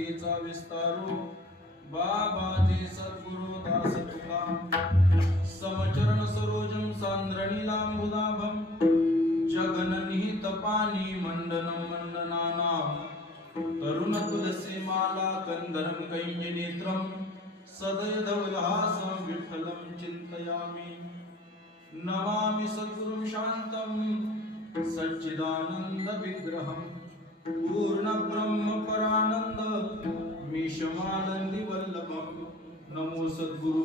समर्थेचा विस्तारो बाबाचे सद्गुरु दास तुका समचरण सरोजम सांद्रणी लांबुदाभम जगननिहित पाणी मंडनम मंडनाना तरुण तुलसी माला कंदरम कैन्य नेत्रम सदय धवलहासं विठ्ठलं चिन्तयामि नमामि सद्गुरुं शान्तं सच्चिदानन्द विग्रहं पूर्ण ब्रह्म परानंद मीशमानंदी वल्लभं नमो सद्गुरु